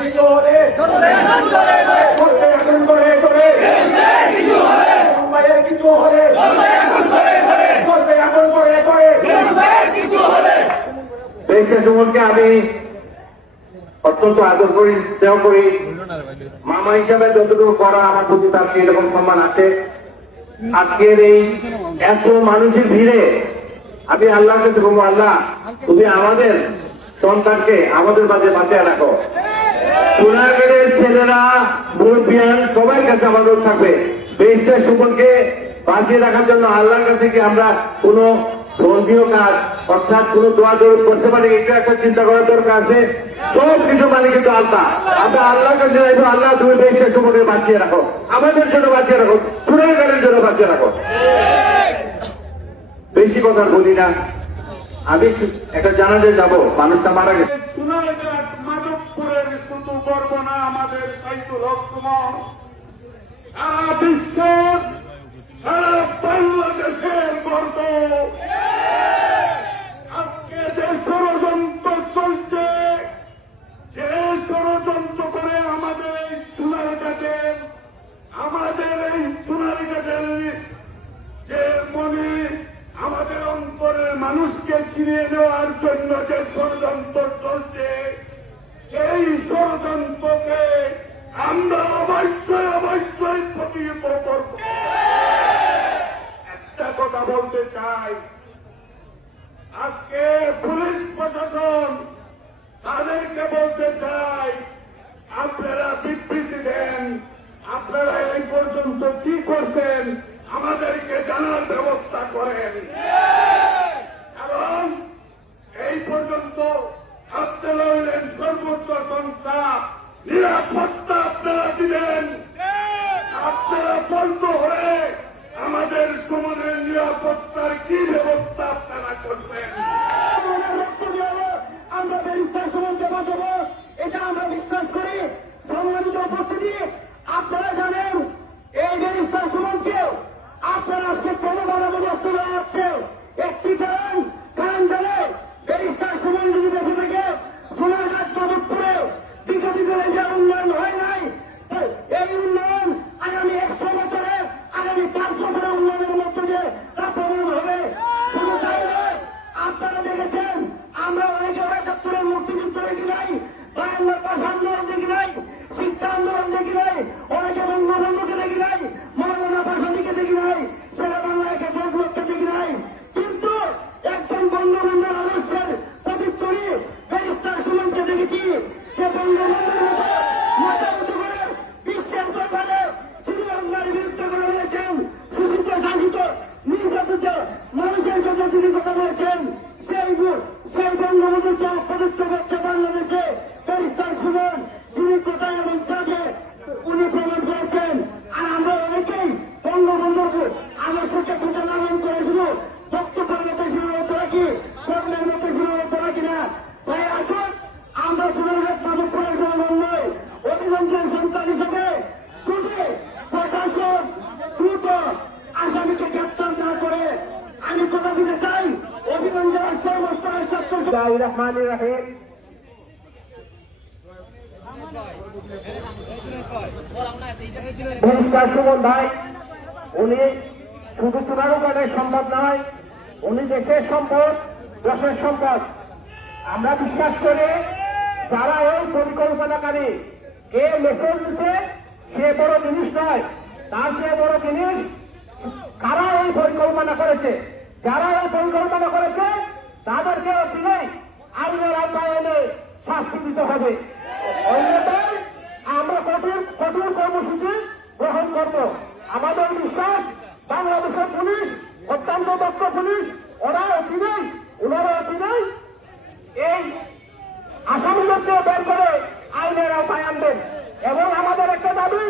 কিছু হলে এখন করে মুম্বাইয়ের কিছু হলে চলবে এখন করে সুমনকে আমি অত্যন্ত আদর করি, স্নেহ করি। মামা হিসাবে যতটুকু করা আমার প্রতি তার সেরকম সম্মান আছে। আজকের এই এত মানুষের ভিড়ে আমি আল্লাহর কাছে বলবো, আল্লাহ তুমি আমাদের সন্তানকে আমাদের মাঝে বাঁচিয়ে রাখো। সোনারগাঁয়ের ছেলেরা, মুরব্বিয়ান সবার কাছে আমাদের থাকবে বেহেশতের সুমনকে বাঁচিয়ে রাখার জন্য আল্লাহর কাছে কি আমরা কোনো ধর্মীয় কাজ অর্থাৎ কোন দোয়া দৌড় করতে পারি, এটা একটা চিন্তা করার দরকার আছে। সব কিছু মানে কিন্তু আল্লাহ, আমরা আল্লাহর কাছে চাইবো, আল্লাহ তুমি বেহেশতের সুমনকে বাঁচিয়ে রাখো, আমাদের জন্য বাঁচিয়ে রাখো, সোনারগাঁয়ের জন্য বাঁচিয়ে রাখো। বেশি কথা বলি না, আমি একটা জানাজে যাবো, মানুষটা মারা গেছে। সোনারগাঁ মাধবপুরের শুধু গর্ব না, আমাদের সাইদুল হক সুমন সারা বিশ্ব, সারা বাংলাদেশের গর্ব। আজকে যে ষড়যন্ত্র চলছে, যে ষড়যন্ত্র করে আমাদের এই সোনারগাঁয়ের যে মনে আমাদের অন্তরের মানুষকে ছিনিয়ে নেওয়ার জন্য যে ষড়যন্ত্র চলছে, সেই ষড়যন্ত্রকে আমরা অবশ্যই প্রতিহত করব। একটা কথা বলতে চাই, আজকে পুলিশ প্রশাসন তাদেরকে বলতে চাই, আপনারা বিবৃতি দেন, আপনারা এই পর্যন্ত কি করছেন আমাদেরকে জানার ব্যবস্থা করেন। কারণ এই পর্যন্ত আপনারা হইলেন সর্বোচ্চ সংস্থা, নিরাপত্তা আপনারা দিলেন, আপনারা বন্ধ হয়ে আমাদের সমাজের নিরাপত্তার কি ব্যবস্থা আপনারা করবেন? আমরা বেরিস্টার সুমনকে বাঁচাবো, এটা আমরা বিশ্বাস করি। সম্মানিত উপস্থিতি, আপনারা জানেন এই বেরিস্টার সুমনকে আপনারা আজকে কোনোভাবে ব্যস্ত হয়ে যাচ্ছে। একটি কারণ জানে, বেরিস্টার সুমন যদি বেঁচে থেকে সোনারগাঁ মাধবপুরে বিগত দিনে যে উন্নয়ন হয় নাই, এই উন্নয়ন আগামী 100 বছরে, আগামী 5 বছরের উন্নয়নের মধ্য দিয়ে তা প্রমাণ হবে। শুধু তাই নয়, আপনারা দেখেছেন আমরা অনেকে ৭১ মুক্তিযুদ্ধ দেখি নাই, ৫২ ভাষা আন্দোলন দেখি নাই, শিক্ষা আন্দোলন দেখি নাই, অনেকে বঙ্গবন্ধুকে দেখি নাই, মৌলানা ভাষাদিকে দেখি নাই, সেরা বাংলাকে ফজলকে দেখি নাই, কিন্তু একজন বঙ্গবন্ধুর আদর্শের প্রতিচ্ছবি বেরিস্টার সুমনকে দেখেছি। সে বঙ্গবন্ধুর মতো মাথা উঁচু করে বিশ্বের দরবারে শুধু বাংলার বিরুদ্ধে করে বলেছেন, শোষিত শাসিত নির্যাতিত মানুষের জন্য তিনি কথা বলেছেন। সেই বঙ্গবন্ধুর প্রতিচ্ছবি হচ্ছে বাংলাদেশে বেরিস্টার সুমন, তিনি কোথায় এবং কাজে উনি প্রমাণ করেছেন। আর আমরা অনেকেই বঙ্গবন্ধুর আদর্শকে খোঁজা লালন করে শুধু বক্তব্যের মতো সীমাবদ্ধ রাখি, কর্মের মতো সীমাবদ্ধ রাখি না। তাই আসুন, আমরা সোনারগাঁ মাধবপুরের জনগণ নয়, অভিযন্ত্রের সন্তান হিসেবে ছুটে প্রশাসন দ্রুত আসামিকে গ্রেপ্তার না করে আমি কথা দিতে চাই, অভিযন্ত্রের সর্বস্তরের স্বার্থ। রহমানির রহিম। বেরিস্টার সুমন ভাই, উনি শুধু সোনারগাঁয়ের সম্পদ নয়, উনি দেশের সম্পদ, দেশের সম্পদ। আমরা বিশ্বাস করি যারা এই পরিকল্পনাকারী, কে মেসেজ দিতে সে বড় জিনিস নয়, তার চেয়ে বড় জিনিস কারা এই পরিকল্পনা করেছে। যারা এই পরিকল্পনা করেছে তাদেরকে অচিরেই আইনের আওতায় এনে শাস্তি দিতে হবে। অন্যথায় আমরা কঠোর কর্মসূচি গ্রহণ করব। আমাদের বিশ্বাস বাংলাদেশের পুলিশ অত্যন্ত দক্ষ পুলিশ, ওনারা অচিরেই এই আসামিদেরকে বের করে আইনের আওতায় আনবেন। এবং আমাদের একটা দাবি,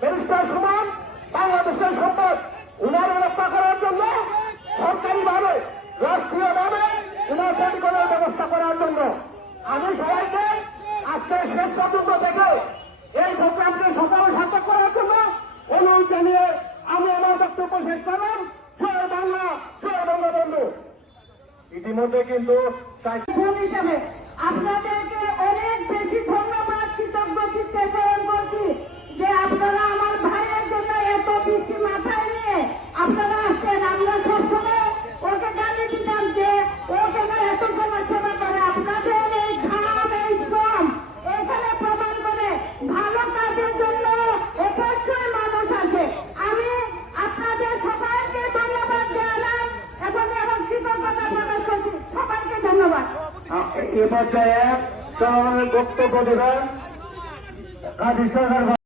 বেরিস্টার সুমন বাংলাদেশের সম্পদ, উনারা রক্ষা করার জন্য সরকারিভাবে, রাষ্ট্রীয়ভাবে উনার প্রতিকূলের ব্যবস্থা করার জন্য আমি সবাইকে আজকে শেষ পর্যন্ত দেখে এই প্রোগ্রামকে সফল সার্থক করার জন্য অনুরোধ জানিয়ে আমি আমার বক্তব্য শেষ করলাম। জয় বাংলা, জয় বঙ্গবন্ধু। ইতিমধ্যে কিন্তু হিসাবে আপনাদেরকে অনেক বেশি ধন্যবাদ, কৃতজ্ঞ ভালো কাজের জন্য অবশ্যই মানুষ আছে। আমি আপনাদের সবাইকে ধন্যবাদ জানাই এবং কৃতজ্ঞতা প্রকাশ করছি। সবাইকে ধন্যবাদ। এ পর্যায়ে বক্তব্য দেবেন কাজী সরকার।